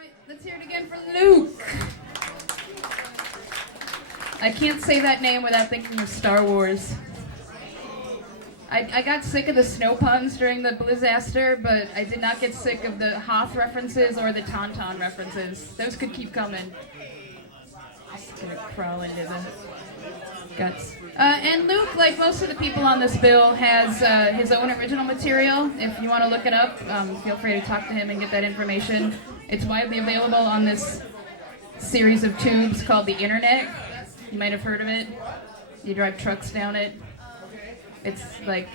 right, let's hear it again for Luke. I can't say that name without thinking of Star Wars. I got sick of the snow puns during the Blizzaster, but I did not get sick of the Hoth references or the Tauntaun references. Those could keep coming. Just gonna crawl into the guts. And Luke, like most of the people on this bill, has his own original material. If you want to look it up, feel free to talk to him and get that information. It's widely available on this series of tubes called the Internet. You might have heard of it. You drive trucks down it. It's like,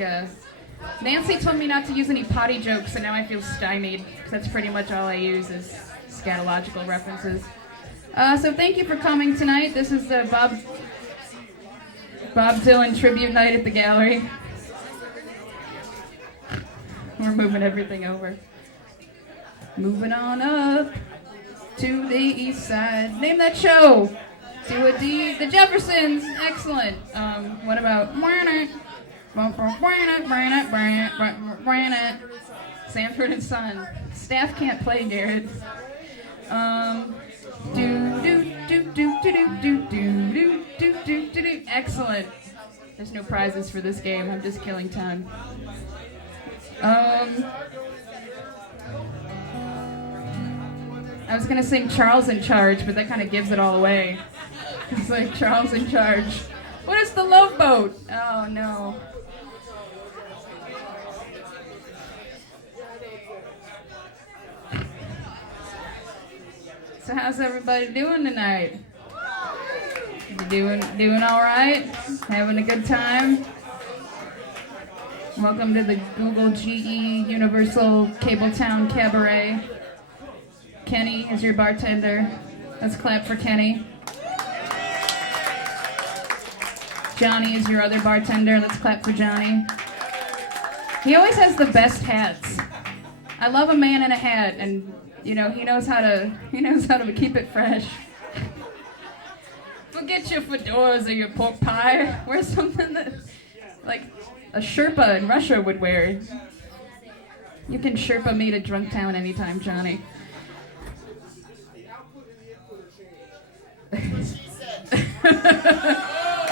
Nancy told me not to use any potty jokes, and now I feel stymied. That's pretty much all I use is scatological references. So thank you for coming tonight. This is the Bob Dylan tribute night at the gallery. We're moving everything over. Moving on up to the east side. Name that show. Do a D. The Jeffersons. Excellent. What about Sanford and Son. Staff can't play, Garrett. Excellent. There's no prizes for this game. I'm just killing time. I was gonna sing Charles in Charge, but that kind of gives it all away. It's like Charles in Charge. What is the Love Boat? Oh no. So how's everybody doing tonight? You doing all right? Having a good time? Welcome to the Google GE Universal Cabletown Cabaret. Kenny is your bartender. Let's clap for Kenny. Johnny is your other bartender. Let's clap for Johnny. He always has the best hats. I love a man in a hat, and you know he knows how to keep it fresh. Forget your fedoras or your pork pie. Wear something that like a Sherpa in Russia would wear. You can Sherpa me to Drunktown anytime, Johnny.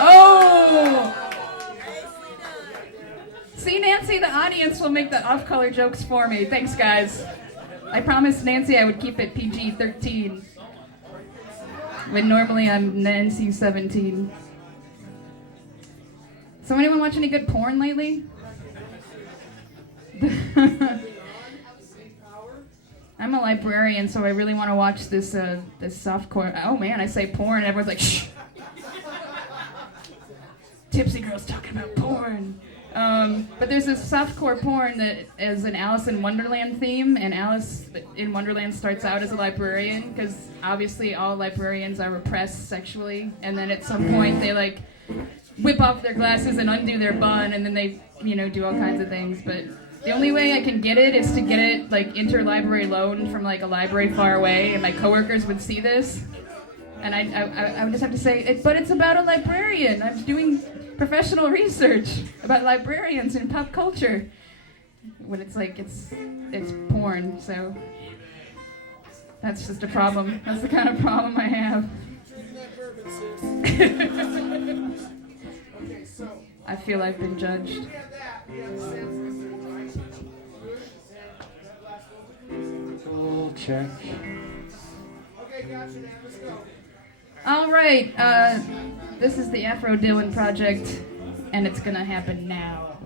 Oh! See, Nancy, the audience will make the off-color jokes for me. Thanks, guys. I promised Nancy I would keep it PG-13. When normally I'm NC-17. So anyone watch any good porn lately? I'm a librarian, so I really want to watch this softcore. Oh man, I say porn, and everyone's like, shh. Tipsy girls talking about porn. But there's this softcore porn that is an Alice in Wonderland theme, and Alice in Wonderland starts out as a librarian, because obviously all librarians are repressed sexually, and then at some point they like whip off their glasses and undo their bun, and then they, do all kinds of things, but the only way I can get it is to get it like interlibrary loan from like a library far away, and my coworkers would see this, and I would just have to say, but it's about a librarian. I'm doing professional research about librarians and pop culture. When it's like it's porn, so that's just a problem. That's the kind of problem I have. I feel I've been judged. Check. All right, this is the Afro Dylan Project, and it's gonna happen now.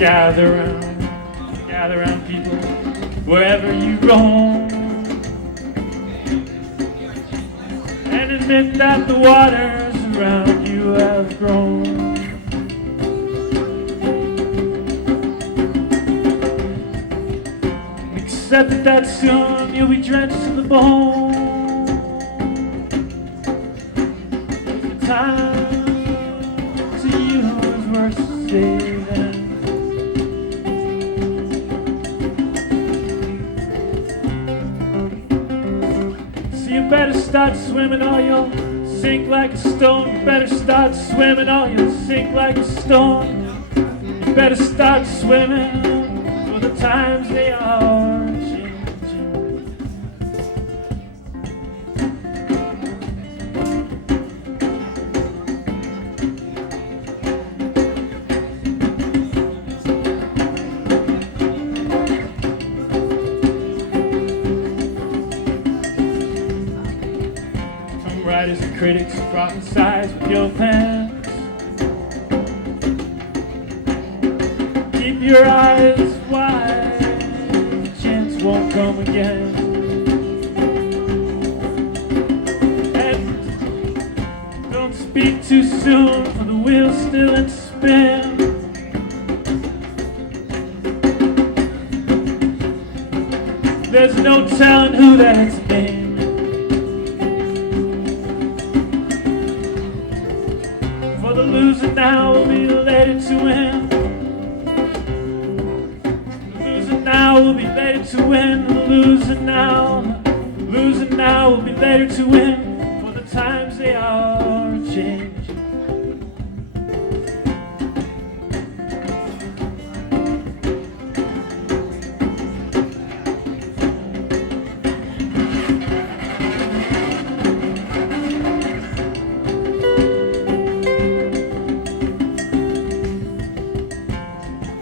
gather round people wherever you roam, and admit that the waters around you have grown. Accept that soon you'll be drenched to the bone. The time to you is worth saving. So you better start swimming or you'll sink like a stone. You better start swimming or you'll sink like a stone. You better start swimming, for the times they are changing. Some writers and critics prophesize with your pens. Keep your eyes wide, the chance won't come again. And don't speak too soon, for the wheel's still in spin. There's no telling who that's been. For the loser now will be later to win. Now will be later to win. The loser now will be later to win. For the times they are changing.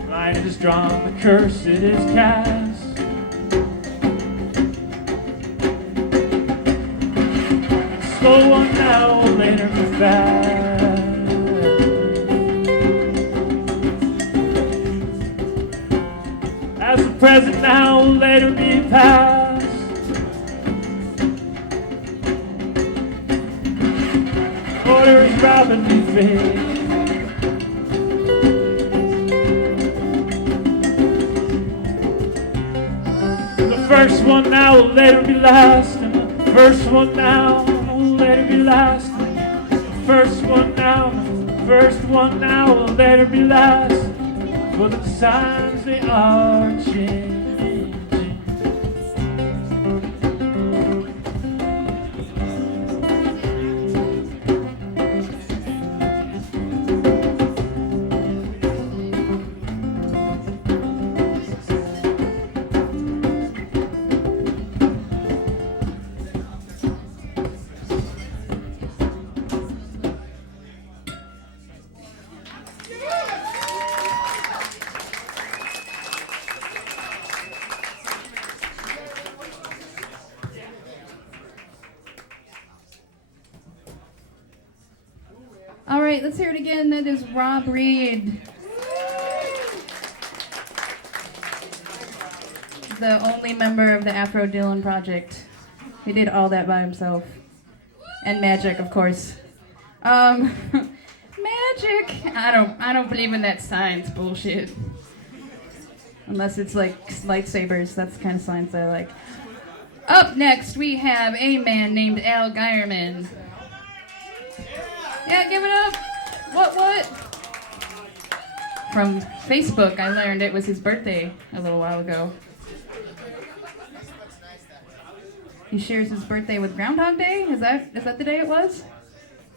Line it is drawn, the curse it is cast. Slow on now, later be fast. As the present now, will later be past. Order is rapidly fading. First one now will later be last, and the first one now will later be last. The first one now will later be last. For the times they are changing. All right, let's hear it again. That is Rob Reed, the only member of the Afro Dylan Project. He did all that by himself. And magic, of course. Magic. I don't believe in that science bullshit. Unless it's like lightsabers. That's the kind of science I like. Up next, we have a man named Al Geierman. Yeah, give it up. What? From Facebook, I learned it was his birthday a little while ago. He shares his birthday with Groundhog Day? Is that the day it was?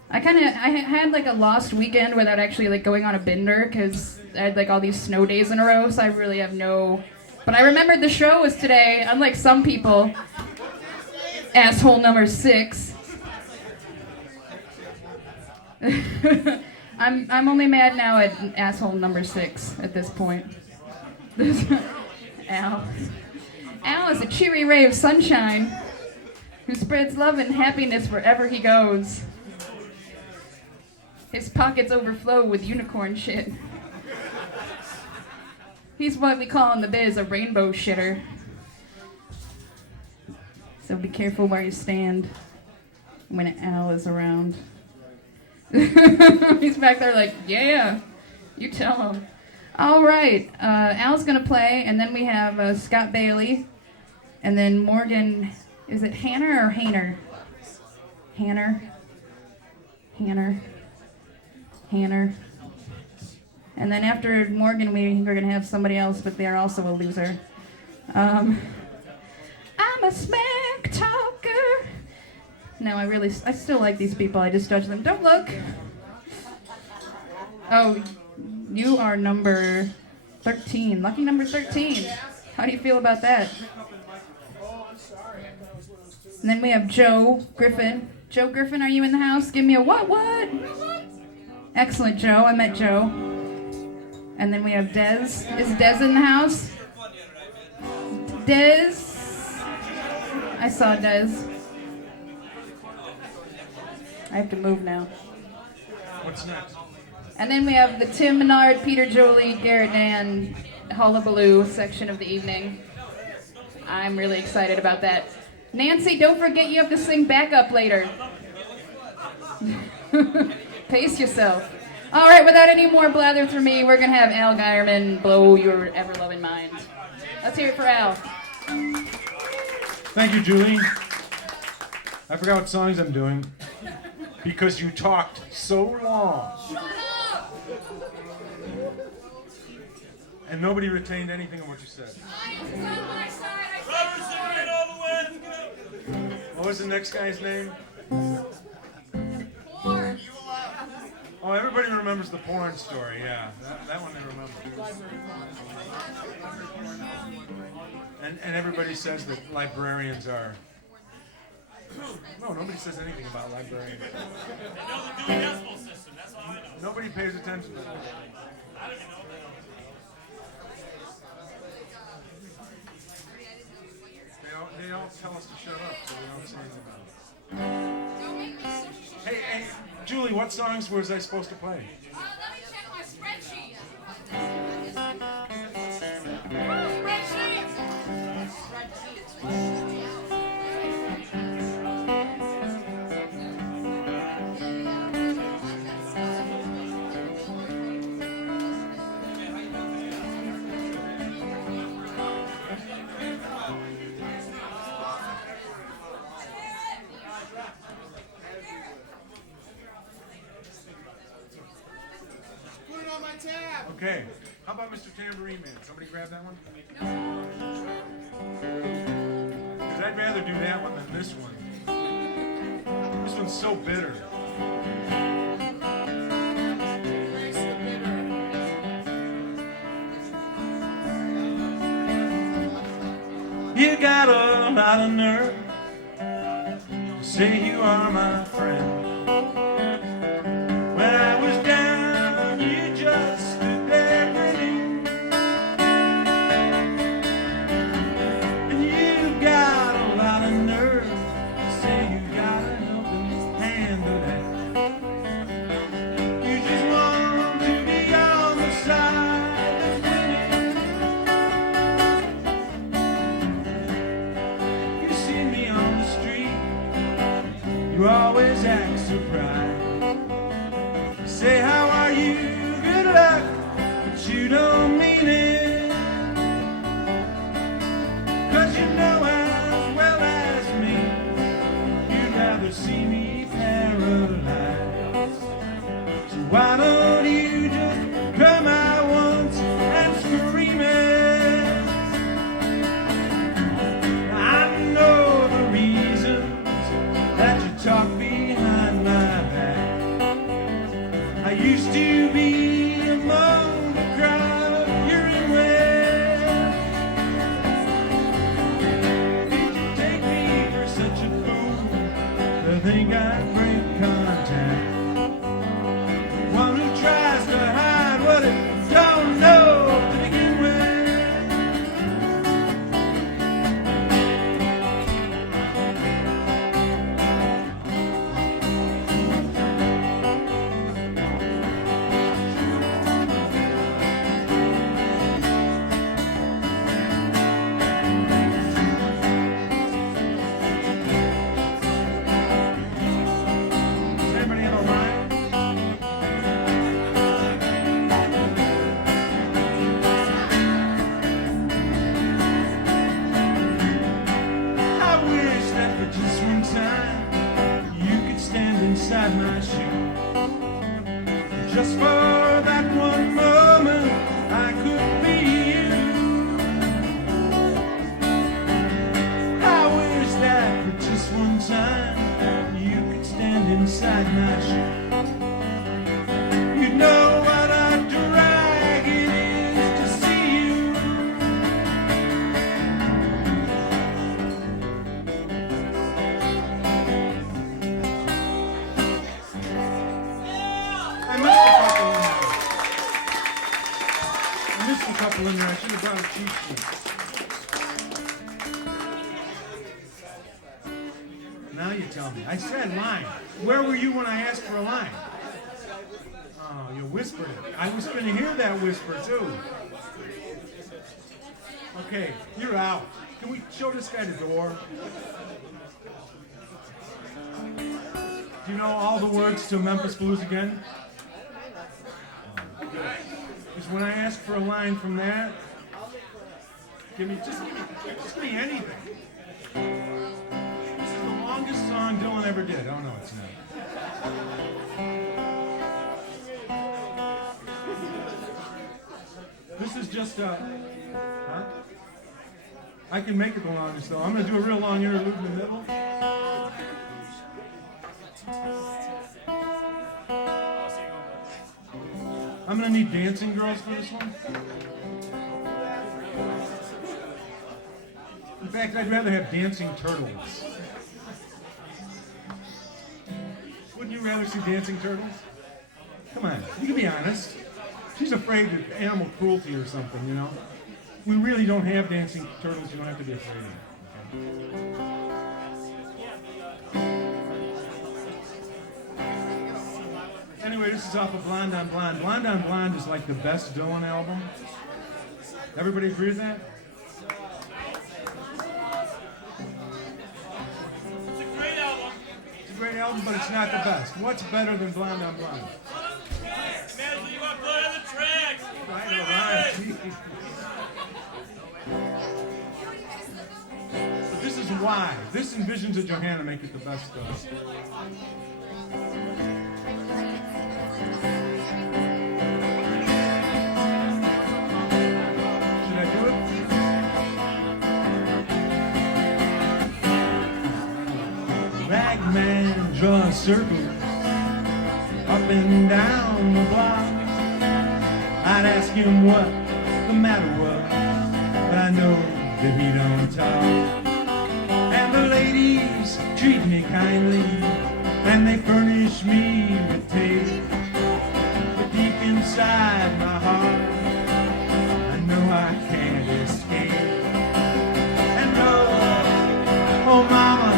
I had like a lost weekend without actually like going on a bender because I had like all these snow days in a row, so I really have no... But I remembered the show was today, unlike some people. Asshole number 6. I'm only mad now at asshole number 6 at this point. Al is a cheery ray of sunshine who spreads love and happiness wherever he goes. His pockets overflow with unicorn shit. He's what we call in the biz a rainbow shitter. So be careful where you stand when Al is around. He's back there like, yeah, you tell him. All right, Al's gonna play, and then we have Scott Bailey, and then Morgan. Is it Hanner or Hainer? Hanner. And then after Morgan, we're gonna have somebody else, but they're also a loser. I'm a smack talker. No, I still like these people. I just judge them. Don't look. Oh, you are number 13. Lucky number 13. How do you feel about that? And then we have Joe Griffin. Joe Griffin, are you in the house? Give me a what? Excellent, Joe. I met Joe. And then we have Dez. Is Dez in the house? Dez. I saw Dez. I have to move now. What's next? And then we have the Tim Menard, Peter Jolie, Garrett Dan, Hullabaloo section of the evening. I'm really excited about that. Nancy, don't forget you have to sing backup later. Pace yourself. All right, without any more blather from me, we're going to have Al Geierman blow your ever-loving mind. Let's hear it for Al. Thank you, Julie. I forgot what songs I'm doing because you talked so long. And nobody retained anything of what you said. What was the next guy's name? Porn. Oh, everybody remembers the porn story, yeah. That one they remember. And everybody says that librarians are... No, nobody says anything about librarians. They know the Dewey Decimal System, that's all I know. Nobody pays attention to that. I don't even know that. They all tell us to shut up, so we don't say anything about it. Hey, Julie, what songs was I supposed to play? Let me check my spreadsheet. Okay. How about Mr. Tambourine Man? Somebody grab that one? Because I'd rather do that one than this one. This one's so bitter. You got a lot of nerve to say you are my friend. When I was down, you just stood there grinning. And you got a lot of nerve to say you got a helping hand of that. You just want to be on the side that's winning. You see me on the street, you always act surprised. Say, how are you? Good luck, but you don't mean it. 'Cause you know as well as me, you'd rather see me paralyzed. So why don't you just come out once and scream it? I know the reasons that you talk behind my back. I used to be among the crowd you're in with. Did you take me for such a fool to think I'd break contact? One who tries to hide what it don't know to begin with. time you could stand inside my shoe. Just for that one moment I could be you. I wish that for just one time you could stand inside my shoe. You'd know what a drag it is to see you. I missed a couple in there. I should have brought a cheat sheet. Now you tell me. I said line. Where were you when I asked for a line? Oh, you whispered it. I was going to hear that whisper too. Okay, you're out. Can we show this guy the door? Do you know all the words to Memphis Blues again? Because when I ask for a line from that, just give me anything. This is the longest song Dylan ever did. Oh no, it's not. This is just huh? I can make it the longest though. I'm gonna do a real long interlude in the middle. I'm gonna need dancing girls for this one. In fact, I'd rather have dancing turtles. Wouldn't you rather see dancing turtles? Come on, you can be honest. She's afraid of animal cruelty or something, you know? We really don't have dancing turtles you don't have to be afraid of. Anyway, this is off of Blonde on Blonde. Blonde on Blonde is like the best Dylan album. Everybody agree with that? It's a great album. It's a great album, but it's not the best. What's better than Blonde on Blonde? Imagine you want to play on the tracks. Right, all right. But this is why. This and Visions of Johanna make it the best stuff. Should I do it? Ragman draws circles up and down the block. I'd ask him what the matter was, but I know that he don't talk. And the ladies treat me kindly, and they furnish me with taste. But deep inside my heart, I know I can't escape. And oh mama,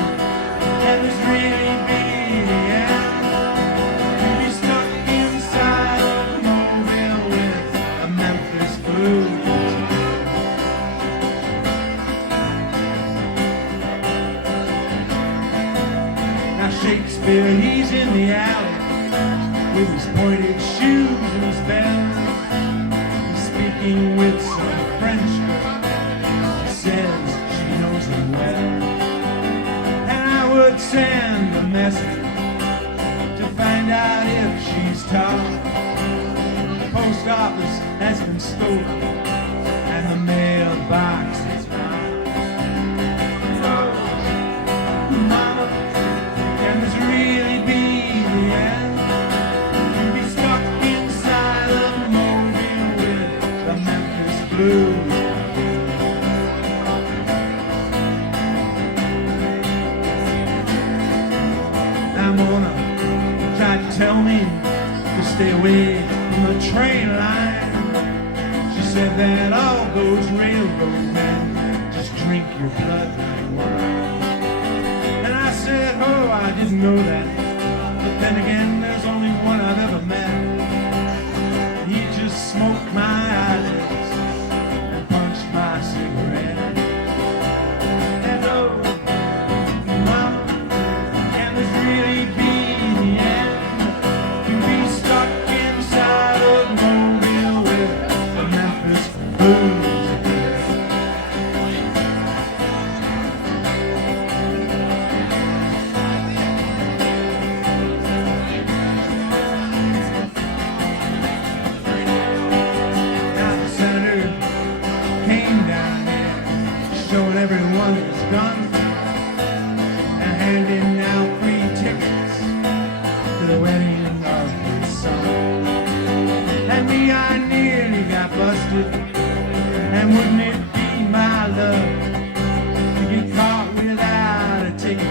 can this really be the end? To be stuck inside a mobile with a Memphis Blues. Now Shakespeare, he's in the alley with his pointed shoes and his bells. He's speaking with some French girl. She says she knows him well. And I would send a message to find out if she's talked. The post office has been stolen and the mailbox is gone. Oh, mama, can this really be the end? To be stuck inside a mobile with the Memphis Blues. I'm gonna try to tell me to stay away from the train line. She said that all those railroad men just drink your blood like wine. And I said, oh, I didn't know that. But then again, there's only one I've ever met. He just smoked my eyelids and punched my cigarette. And oh, mama, can this really be the end? To be stuck inside a mobile with the Memphis Blues. handing out free tickets to the wedding of his son. And me, I nearly got busted. And wouldn't it be my luck to get caught without a ticket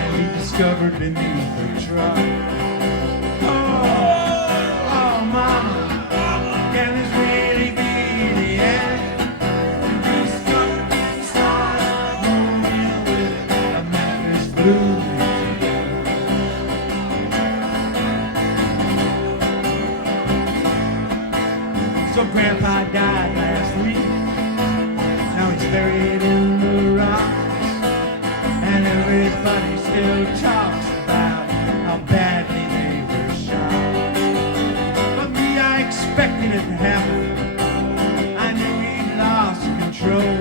and be discovered beneath the truck? Oh, mama, can this really be the end? To be stuck inside a movie with a Memphis blues. So Grandpa died last week. Now he's buried in the rocks, and everybody still talks about how badly they were shot. But me, I expected it to happen. I knew he'd lost control.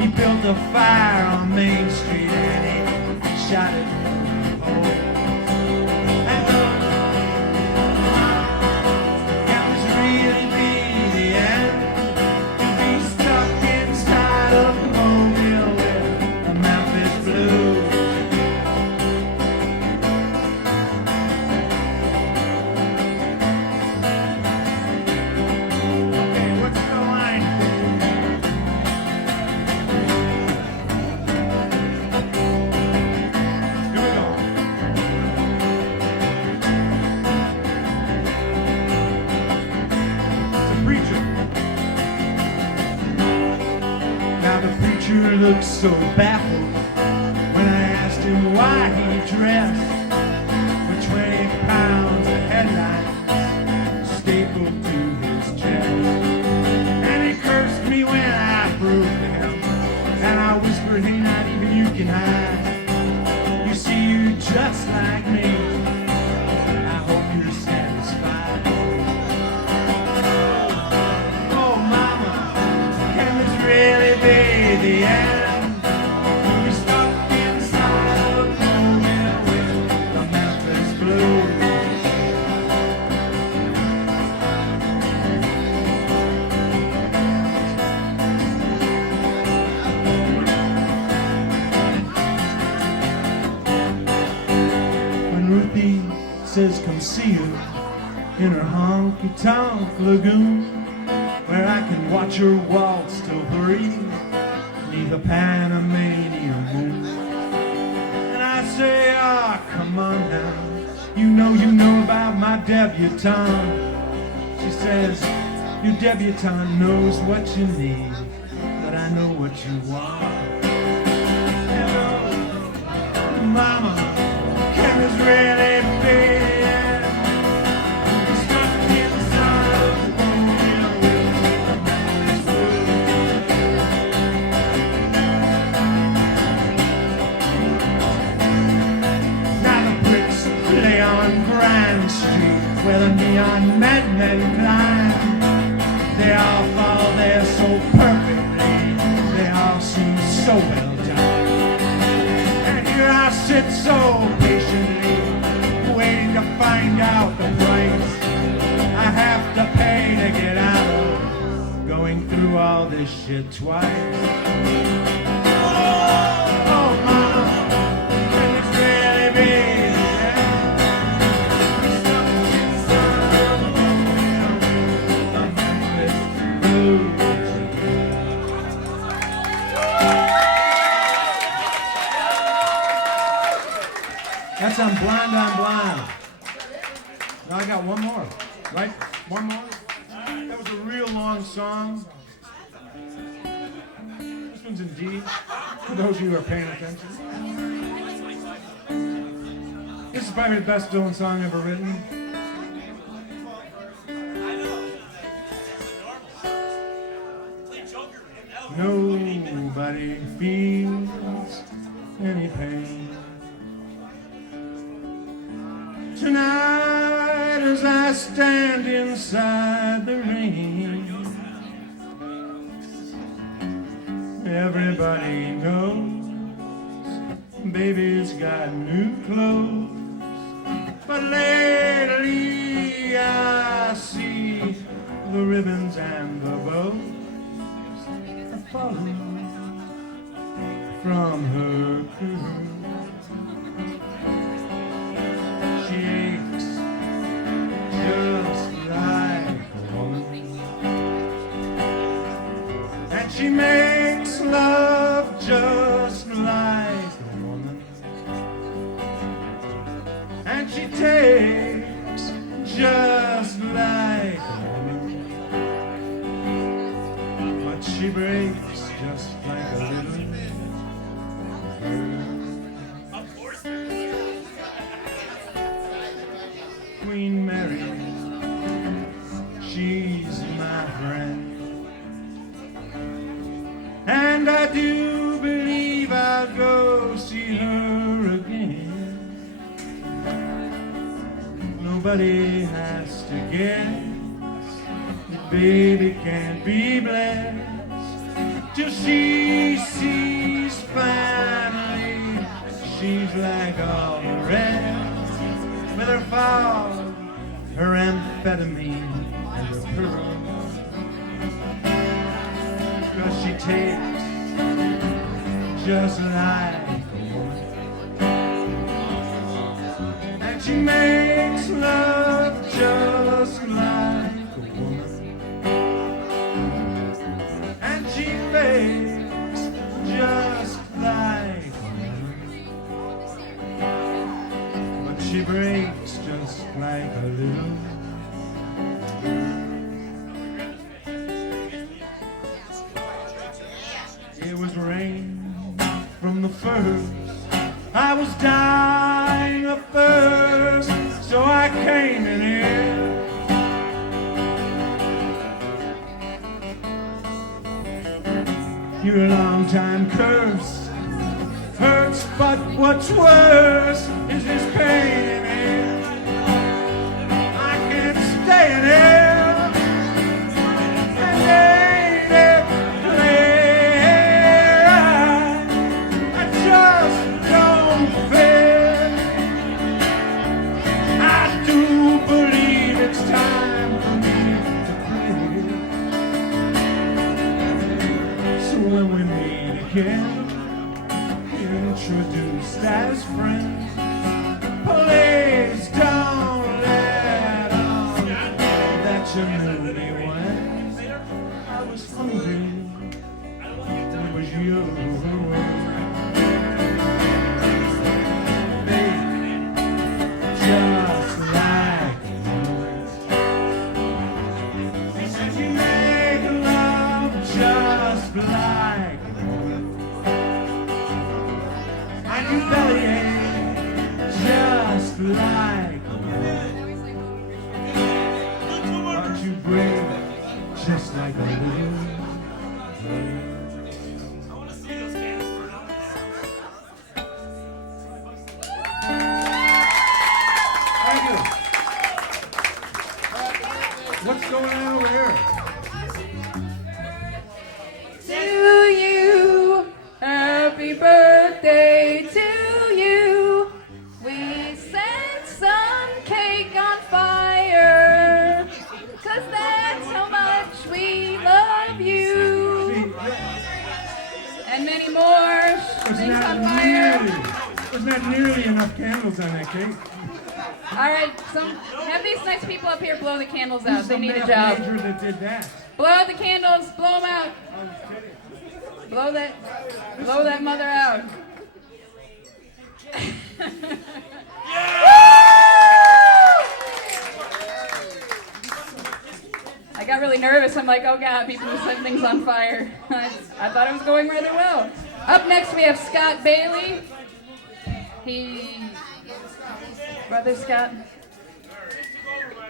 He built a fire on Main Street and he shot it through the hole. And can this really be the end? To be stuck inside a mobile with the Memphis blues. Okay, what's the line? Here we go. The preacher. Now the preacher looked so baffled when I asked him why he dressed with 20 pounds of headlines stapled to his chest. And he cursed me when I proved to him, and I whispered, hey, not even you can hide. You see, you just like me. I hope you're satisfied. Oh, mama, can this really be the end? To be stuck inside a moment with the Memphis blues. When Ruthie says come see you in her honky-tonk lagoon, where I can watch her waltz till 3 neath a Panamanian moon. And I say, ah, come on now, you know about my debutante. She says, your debutante knows what you need, but I know what you want. Hello, mama, can this really be? Stuck inside a mobile with a Memphis blues. Now the bricks lay on Grand Street where the neon madmen climb. They all fall there so perfectly, they all seem so well done. And here I sit so patiently, waiting to find out the price I have to pay to get out of going through all this shit twice. Oh, mama, can this really be the end? We're stuck inside a mobile with the Memphis blues. That's on Blind on Blind. Now I got one more, right? One more? That was a real long song. This one's in D, for those of you who are paying attention. This is probably the best Dylan song ever written. Nobody feels any pain tonight as I stand inside the rain. Everybody knows baby's got new clothes, but lately I see the ribbons and the bows are falling from her curve. She aches just like a woman, and she makes love just like a woman, and she takes just like a woman, but she breaks just like a little bird. Queen Mary, she's my friend, and I do believe I'll go see her again. Nobody has to guess that baby can't be blessed till she sees finally she's like all the rest, with her fog, her amphetamine, and her pearls. 'Cause she takes just like a woman, and she makes love just like a woman, and she fakes just like a woman, but she breaks just like a little. It was rain from the first. I was dying of thirst, so I came in here. Your long time curse hurts, but what's worse is this pain in here. I can't stay in here, and ain't it clear? I just don't fit. I do believe it's time for me to quit. So when we meet again, introduced as friends, please don't let on that you knew me when I was hungry. It was you. Baby, just like you. And you make love just like and you bellyache just like aren't you brave just like a little bird? Thank you. What's going on over here? To you, happy birthday to you. We set some cake on fire, 'cause that's how much we love you. And many more things on fire. There's not nearly enough candles on that cake. All right, have these nice people up here blow the candles out. Who's They the need a math job. major that did that? Blow out the candles, blow them out. Blow that mother out. I got really nervous. I'm like, oh God, people who set things on fire. I thought it was going rather well. Up next we have Scott Bailey. Brother Scott.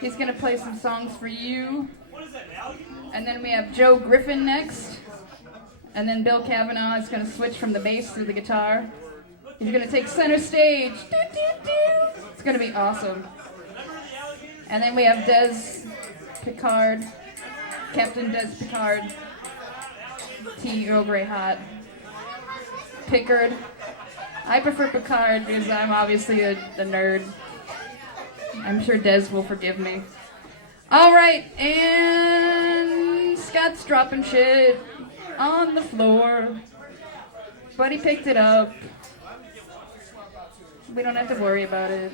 He's gonna play some songs for you. And then we have Joe Griffin next. And then Bill Cavanaugh is gonna switch from the bass to the guitar. He's gonna take center stage. It's gonna be awesome. And then we have Des Picard, Captain Des Picard, tea Earl Grey hot. Pickard. I prefer Picard because I'm obviously a nerd. I'm sure Des will forgive me. All right, and Scott's dropping shit on the floor. Buddy picked it up. We don't have to worry about it.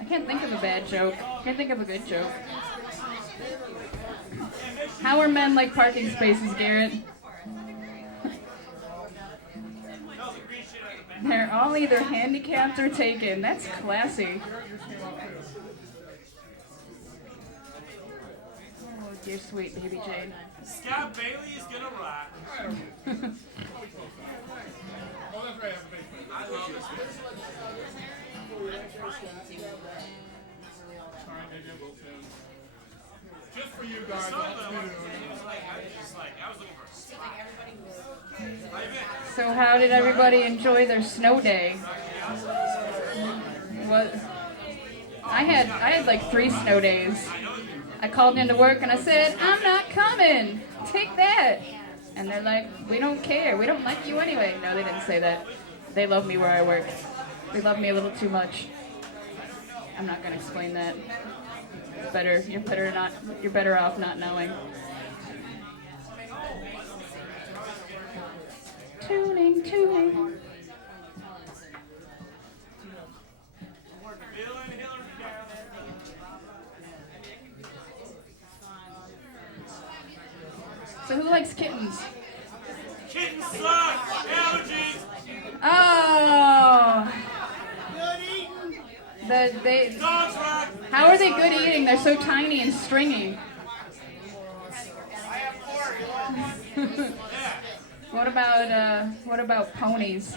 I can't think of a bad joke. I can't think of a good joke. How are men like parking spaces, Garrett? They're all either handicapped or taken. That's classy. Oh, dear sweet baby Jane. Scott Bailey is gonna rock. I love this. Just for you guys. I was looking for So how did everybody enjoy their snow day? What? I had like 3 snow days. I called into work and I said, I'm not coming. Take that. And they're like, we don't care. We don't like you anyway. No, they didn't say that. They love me where I work. They love me a little too much. I'm not gonna explain that. It's better. You're better off not knowing. Tuning. So who likes kittens? Kittens suck! Allergies! Oh! Dogs rock! How are they good eating? They're so tiny and stringy. What about ponies?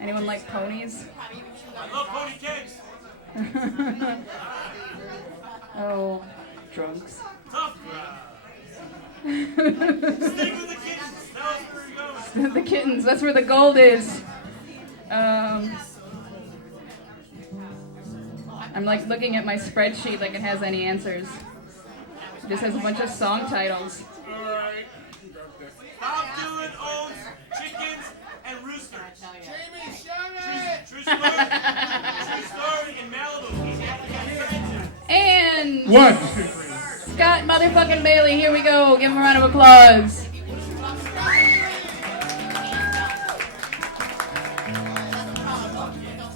Anyone like ponies? I love pony cakes! Oh, drunks. Tough crowd. Stick with the kittens. Tell us where you're going. The kittens, that's where the gold is. I'm like looking at my spreadsheet like it has any answers. It just has a bunch of song titles. Alright. Bob Dylan owns chickens and roosters. Jamie, shut it! True story in Malibu. And What? Scott motherfucking Bailey, here we go. Give him a round of applause.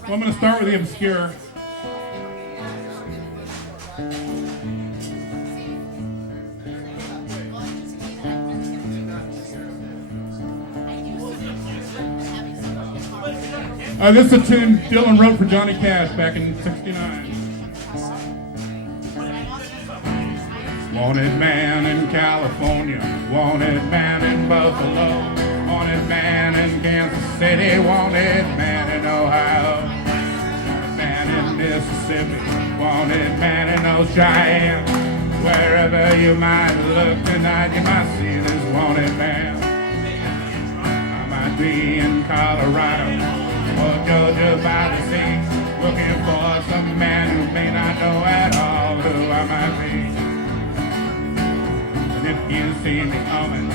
Well, I'm going to start with the obscure. This is a tune Dylan wrote for Johnny Cash back in '69. Wanted man in California, wanted man in Buffalo, wanted man in Kansas City, wanted man in Ohio, man in Mississippi, wanted man in those giants. Wherever you might look tonight, you might see this wanted man. I might be in Colorado or Georgia by the sea, looking for some man who may not know at all who I might be. And if you see me coming,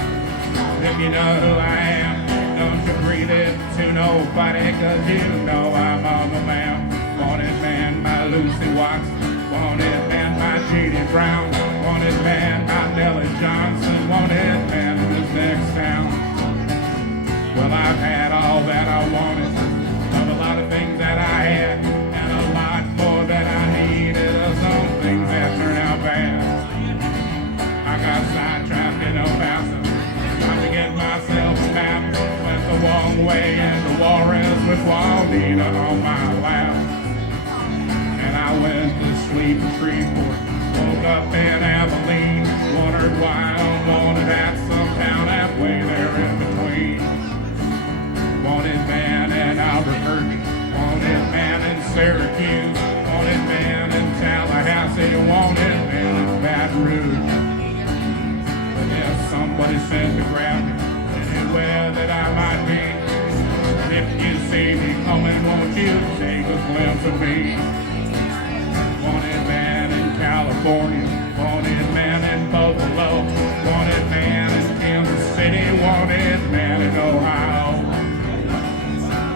if you know who I am, don't you breathe it to nobody, cause you know I'm on the man. Wanted man by Lucy Watts, wanted man by J.D. Brown, wanted man by Nellie Johnson, wanted man in this next town. Well, I've had all that I wanted, of a lot of things that I had, and a lot more that I needed, of some things that turned out bad. I got sidetracked in El Paso, trying to get myself a map, went the wrong way into Juarez with Juanita on my lap. And I went to sleep in Shreveport, woke up in Abilene, wondered why I wanted at some town halfway there in between. Wanted man in Albuquerque, wanted man in Syracuse, wanted man in Tallahassee, wanted man in Baton Rouge. But if somebody sent to grab me anywhere that I might be, and if you see me coming, won't you take a glimpse of me? Wanted man in California, wanted man in Buffalo, wanted man in Kansas City, wanted man in Ohio,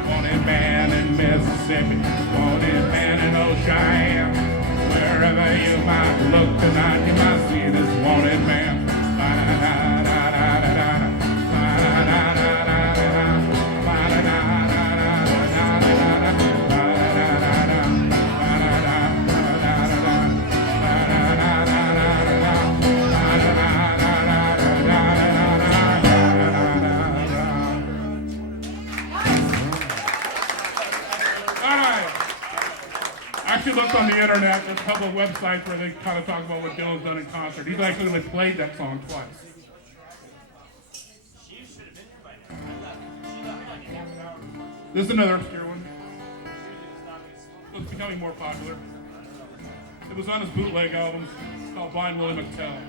wanted man in Mississippi, I actually looked on the internet. There's a couple of websites where they kind of talk about what Dylan's done in concert. He's actually only played that song twice. This is another obscure one. It's becoming more popular. It was on his bootleg album called Blind Willie McTell.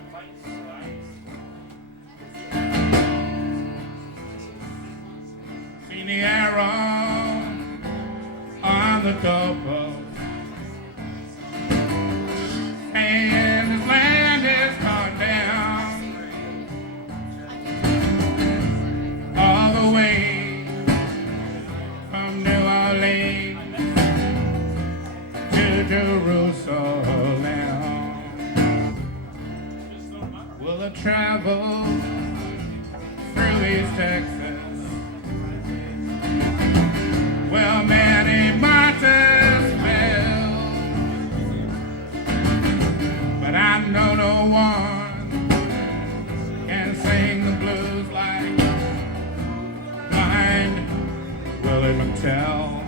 Seen the arrow on the doorpost, and his land is gone down all the way from New Orleans to Jerusalem. Will it travel through East Texas? Well, many martyrs fell, but I know no one can sing the blues like Blind Willie McTell.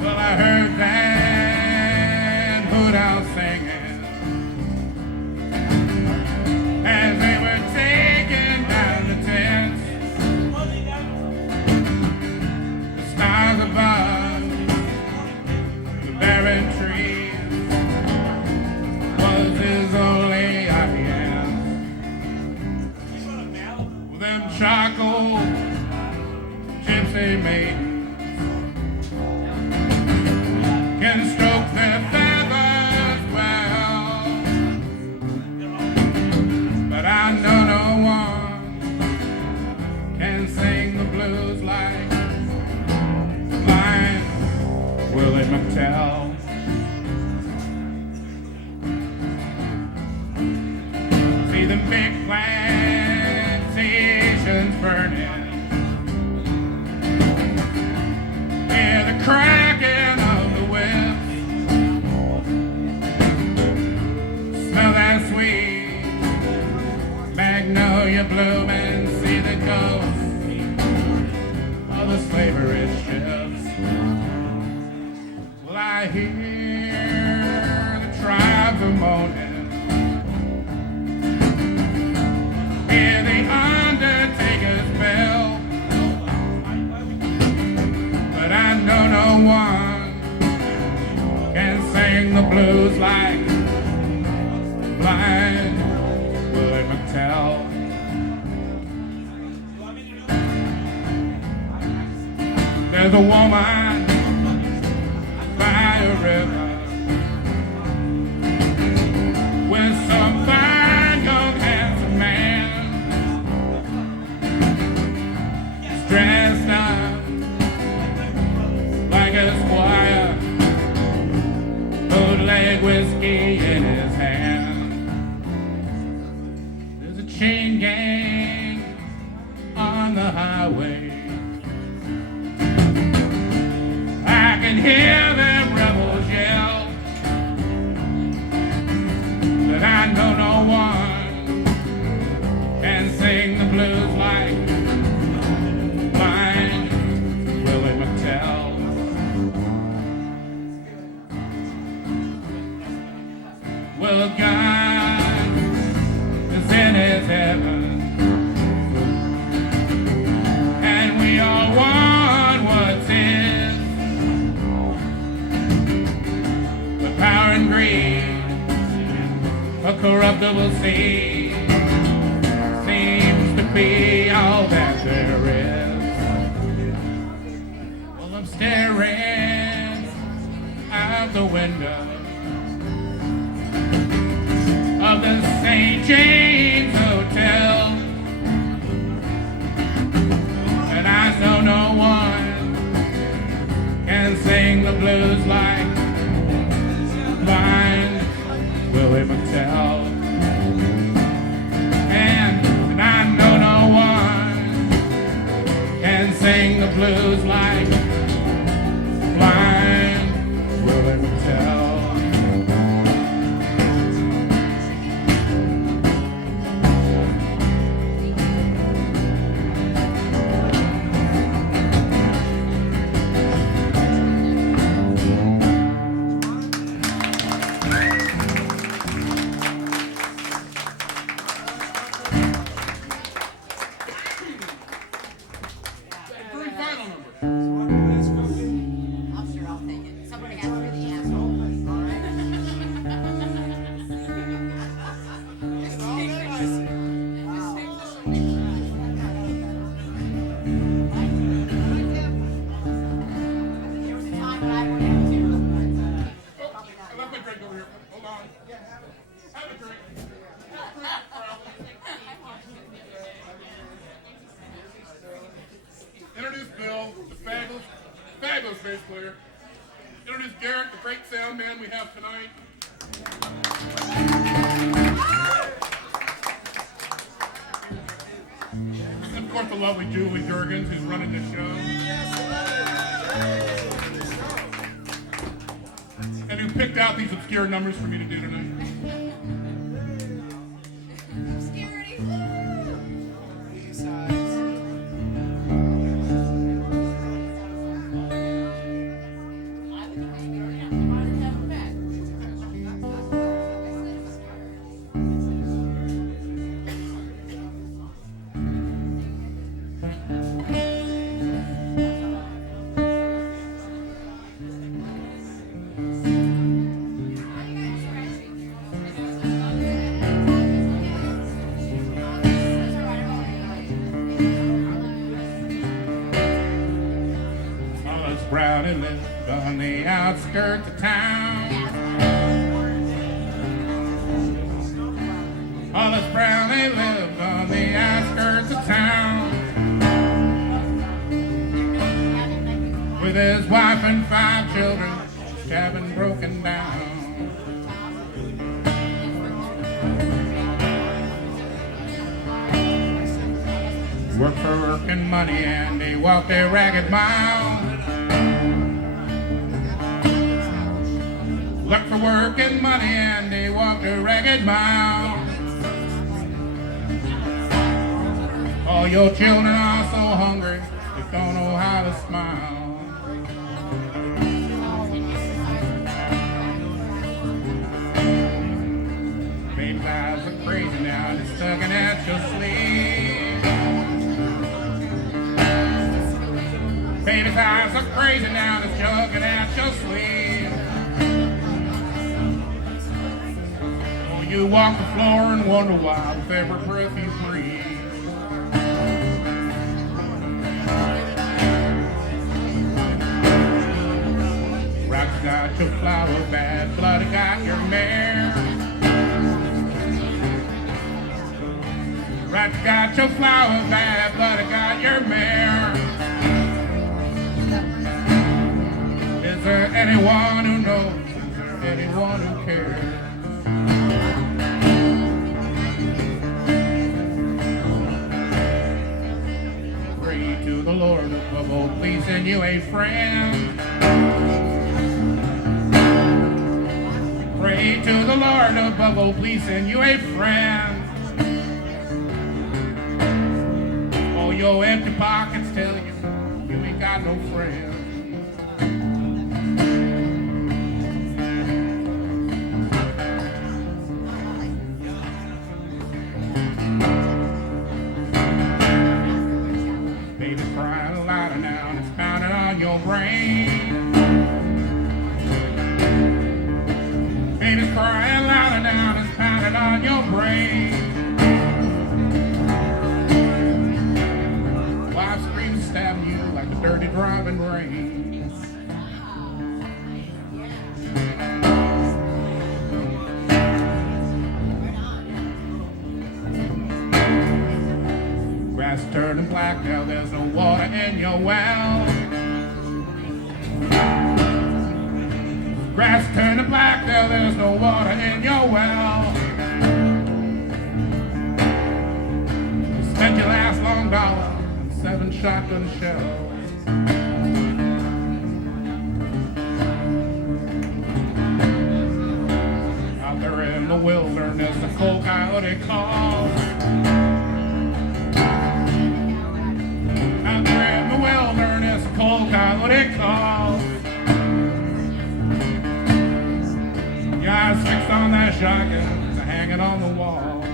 Well, I heard that hoot owl singing as they were taking down the tents. The stars above the barren trees was his only audience. With them charcoal gypsy maidens can stroke their feathers well, but I know no one can sing the blues like Blind Willie McTell. See them big plantations burning, hear the cracking of the whip, smell that sweet magnolia bloom, and see the ghosts of the slavery ships. Well, I hear the tribes are moaning, hear the undertaker's bell, but I know no one can sing the blues like Blind Willie McTell. There's a woman by a river with some fine young handsome man. He's dressed up like a squire, bootleg whiskey in his hand. There's a chain gang on the highway. I can hear them rebels yell, but I know no one can sing the blues like Blind Willie McTell. Well, God is in his heaven, and we all want what's his. But power and greed, a corruptible seed, seems to be all that there is. Well, I'm staring out the window of the St. James Hotel, and I know no one can sing the blues like Blind Willie McTell. And I know no one can sing the blues like Blind Willie McTell. I'll take it. Somebody has to be the asshole. All right. There was a time when I went out too. Probably not. I left my drink over here. Hold on. Have a drink. Introduce Bill, the fabulous bass player. Introduce Garrett, the great sound man we have tonight. And of course, the lovely Julie Jurgens, who's running the show. And who picked out these obscure numbers for me to do tonight. Security. Olive's Brownie lived on the outskirts of town. Olive's Brownie lived on the outskirts of town. With his wife and 5 children, his cabin broken down. Worked for working money and he walked a ragged mile. Worked for working money and he walked a ragged mile. All your children are so hungry, they don't know how to smile. Baby's eyes are crazy now, they're sucking at your sleeve. Baby's eyes are crazy now, they're jugging at your sleeve. Oh, you walk the floor and wonder why with every breath you breathe. Rock's got your flower, bad blood got your mare. Rock's got your flower, bad blood got your mare. Is there anyone who knows? Is there anyone who cares? Pray to the Lord above all, please send you a friend. Pray to the Lord above all, please send you a friend. All your empty pockets tell you you ain't got no friends. Baby's crying louder now and it's pounding on your brain. Baby's crying louder now and it's pounding on your brain. Wife screams stabbing you like a dirty driving rain. Grass turning black now, there's no water in your well. Grass turning black now, there's no water in your well. You spent your last long dollar on 7 shotgun shells. Out there in the wilderness, the cold coyote calls. Out there in the wilderness, the cold coyote calls. Your eyes fixed on that shotgun, it's hanging on the wall.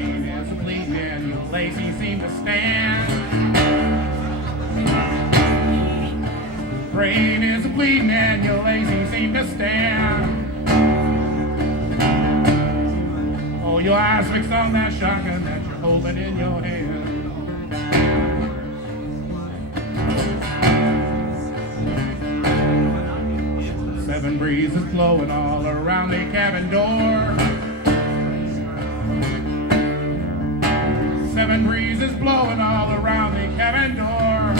brain is bleeding and you lazy seem to stand. Brain is bleeding and your lazy seem to stand. Oh, your eyes fixed on that shotgun that you're holding in your hand. Seven breezes blowing all around the cabin door. Seven breezes blowing all around the cabin door.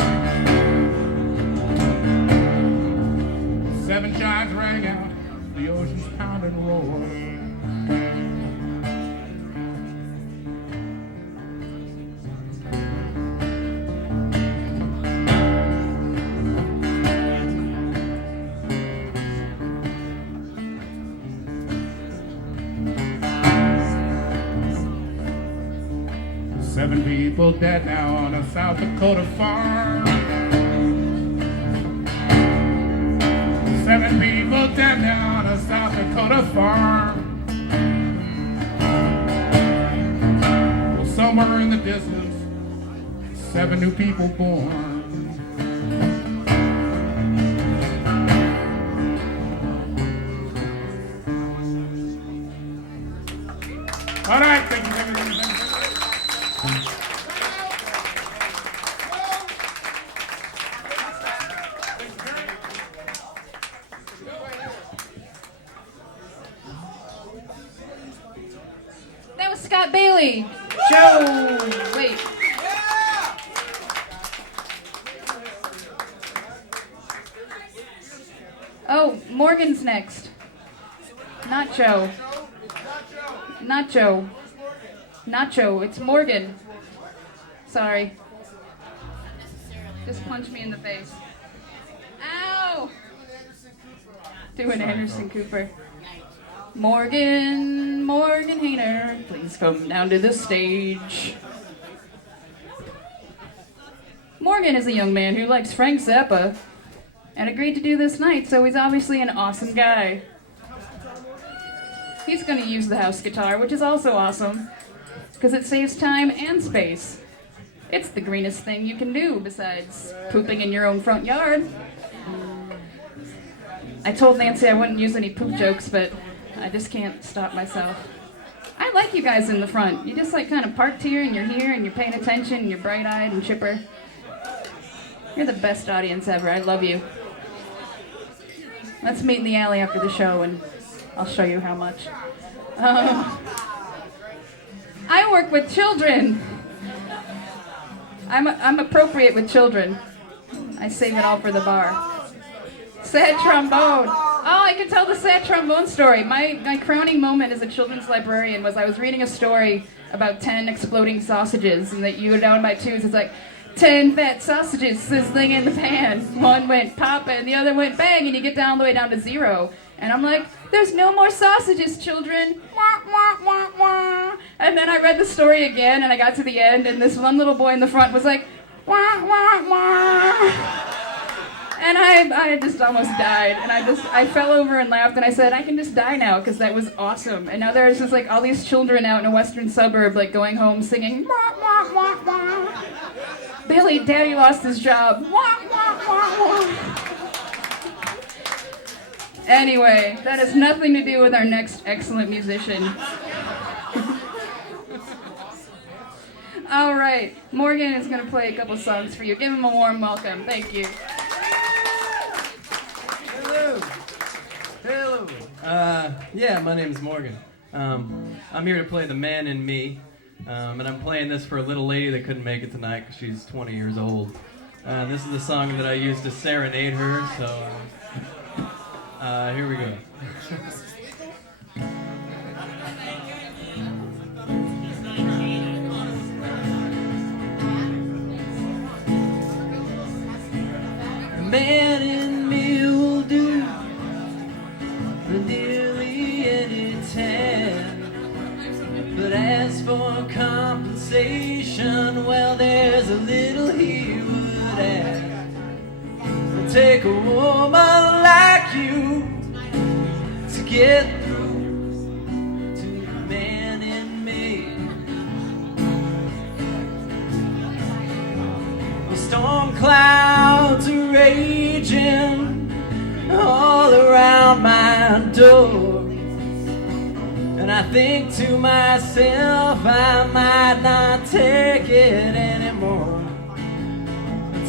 Seven shots rang out, the ocean's pounding roar. Seven people dead now on a South Dakota farm. Seven people dead now on a South Dakota farm. Well, somewhere in the distance, seven new people born. All right, thank you, thank you, thank you, thank you. That was Scott Bailey. Joe. Wait. Oh, Morgan's next. Not Joe. Not Joe. Not Joe. It's Morgan. Sorry. Just punch me in the face. Ow! Do an Anderson Cooper. Morgan Hayner, please come down to the stage. Morgan is a young man who likes Frank Zappa and agreed to do this night, so he's obviously an awesome guy. He's going to use the house guitar, which is also awesome, because it saves time and space. It's the greenest thing you can do besides pooping in your own front yard. I told Nancy I wouldn't use any poop jokes, but I just can't stop myself. I like you guys in the front. You just like kind of parked here and you're paying attention and you're bright-eyed and chipper. You're the best audience ever. I love you. Let's meet in the alley after the show and I'll show you how much. I work with children. I'm appropriate with children. I save it all for the bar. Sad trombone. Oh, I can tell the sad trombone story. My crowning moment as a children's librarian was I was reading a story about 10 exploding sausages, and that you go down by twos, it's like 10 fat sausages sizzling in the pan. One went pop and the other went bang, and you get down all the way down to 0. And I'm like, there's no more sausages, children. Wah, wah, wah, wah. And then I read the story again, and I got to the end, and this one little boy in the front was like, wah, wah, wah. And I just almost died, and I fell over and laughed, and I said, I can just die now, because that was awesome. And now there's just like all these children out in a western suburb, like going home singing, wah, wah, wah, wah. Billy, Daddy lost his job. Wah, wah, wah, wah. Anyway, that has nothing to do with our next excellent musician. All right, Morgan is going to play a couple songs for you. Give him a warm welcome. Thank you. Hello. Yeah, my name's Morgan. I'm here to play The Man in Me, and I'm playing this for a little lady that couldn't make it tonight because she's 20 years old. This is the song that I used to serenade her, so here we go. The man in me will do nearly any time, but as for compensation, well, there's a little he would add. It'll take a woman like you to get through to the man in me. raging all around my door. And I think to myself, I might not take it anymore.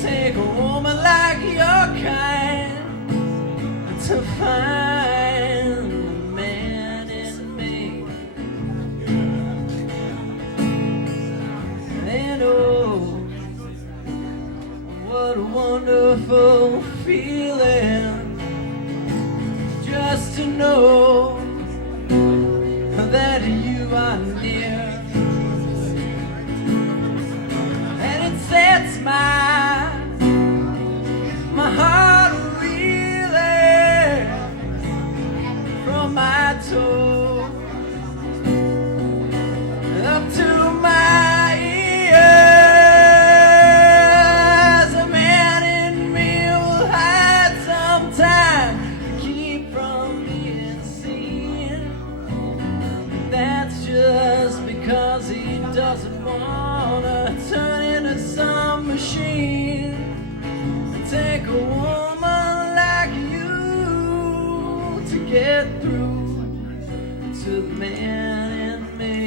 Take a woman like your kind to find the man in me. And oh, what a wonderful feeling just to know that you are near. And it sets my heart reeling from my toes up to my ears. A man in me will hide sometime to keep from being seen. That's just because he doesn't wanna turn into some machine. Take a woman like you to get through to the man in me.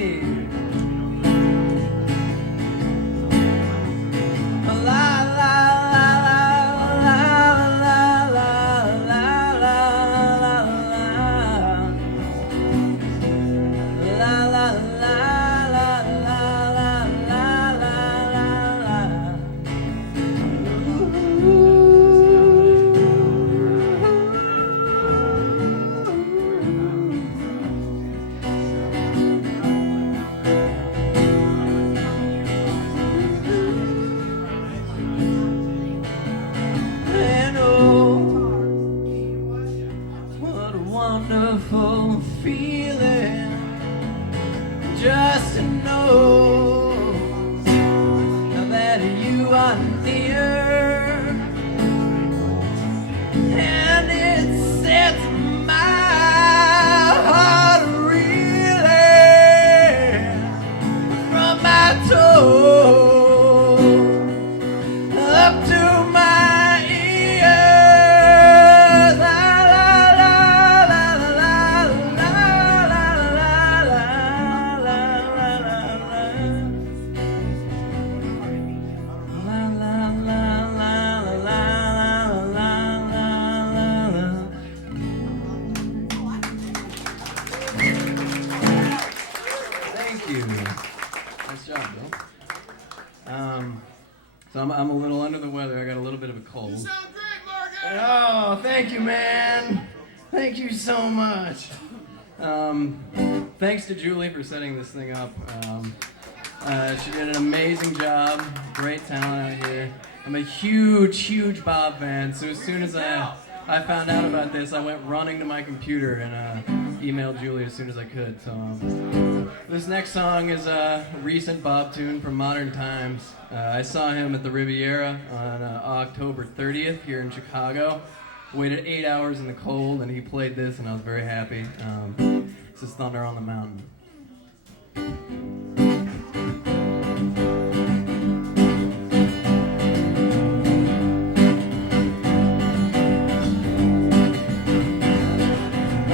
La la la la la la la la la la la la. And oh, what a wonderful feeling just to know that you are near. And it sets my heart reeling from my toes up to my ears. La la la la la la la la la Thank you. Nice job, Bill. So I'm a little under the weather. I got a little bit of a cold. You sound great, Morgan! Oh, thank you, man. Thank you so much. Thanks to Julie for setting this thing up. She did an amazing job. Great talent out here. I'm a huge Bob fan. So as soon as I found out about this, I went running to my computer and emailed Julie as soon as I could. So this next song is a recent Bob tune from Modern Times. I saw him at the Riviera on October 30th here in Chicago. Waited 8 hours in the cold, and he played this, and I was very happy. This is Thunder on the Mountain.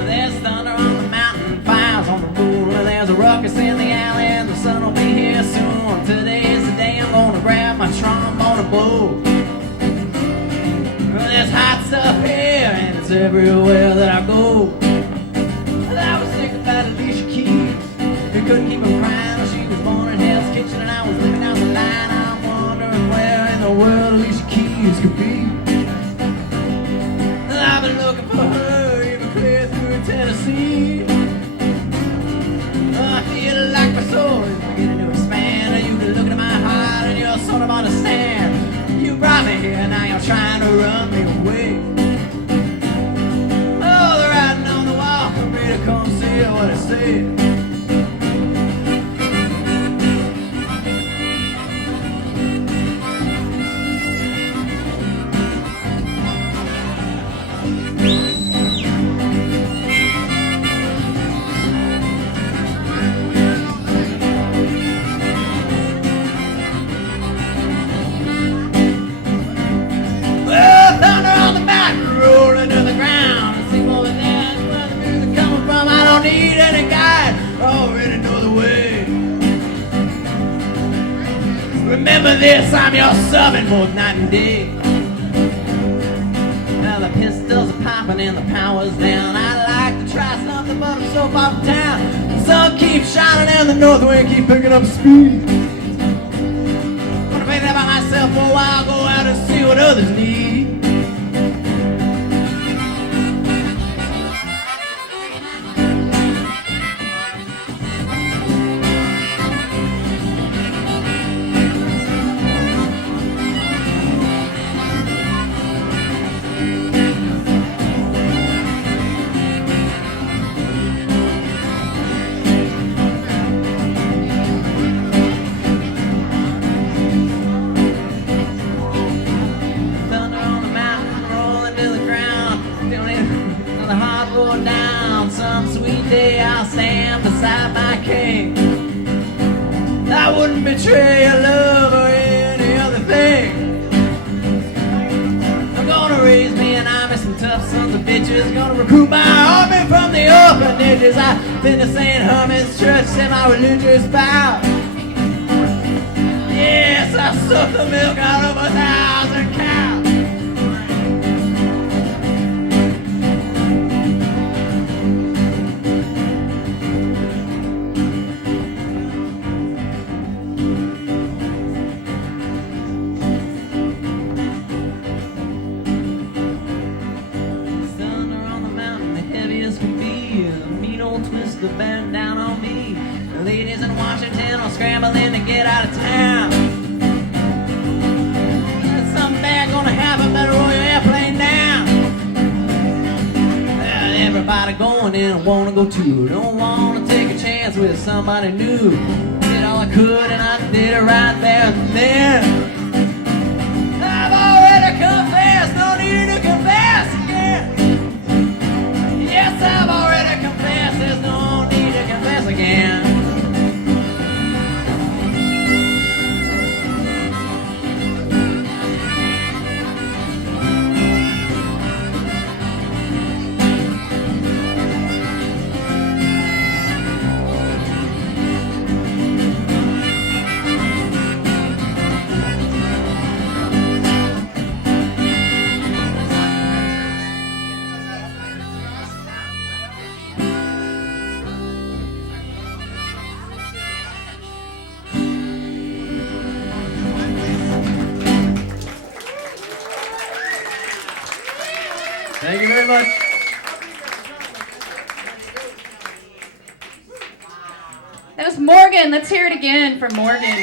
There's thunder on the mountain, fires on the road. There's a ruckus in the alley, and the sun will be here soon. Today's the day I'm gonna grab my trombone and blow. There's hot stuff here, and it's everywhere that I go. I was thinking about Alicia Keys. You couldn't keep her crying. She was born in Hell's Kitchen, and I was living down the line. I'm wondering where in the world Alicia Keys could be. I've been looking for her even clear through Tennessee. I feel like my soul is beginning to expand. You can look into my heart and you'll sort of understand. You brought me here, now you're trying to run me away. Oh, they're writing on the wall for me to come see what it says. Well, Remember this, I'm your servant both night and day. Now the pistols are popping and the power's down. I'd like to try something, but I'm so far from town. The sun keeps shining and the north wind keep picking up speed. Gonna be there by myself for a while, go out and see what others need. I'll stand beside my king. I wouldn't betray your love or any other thing. I'm gonna raise me an army, some tough sons of bitches. Gonna recruit my army from the orphanages. I've been to St. Herman's Church, said my religious vow. Yes, I sucked the milk out of 1,000 cows. The band down on me. The ladies in Washington are scrambling to get out of town. Something bad gonna happen, better roll your airplane down. Everybody going in, I wanna go too. Don't wanna take a chance with somebody new. Did all I could and I did it right there and then. I've already confessed, no need to confess again. Yes, I've already confessed, there's no need to confess again. Thank you very much. That was Morgan. Let's hear it again from Morgan.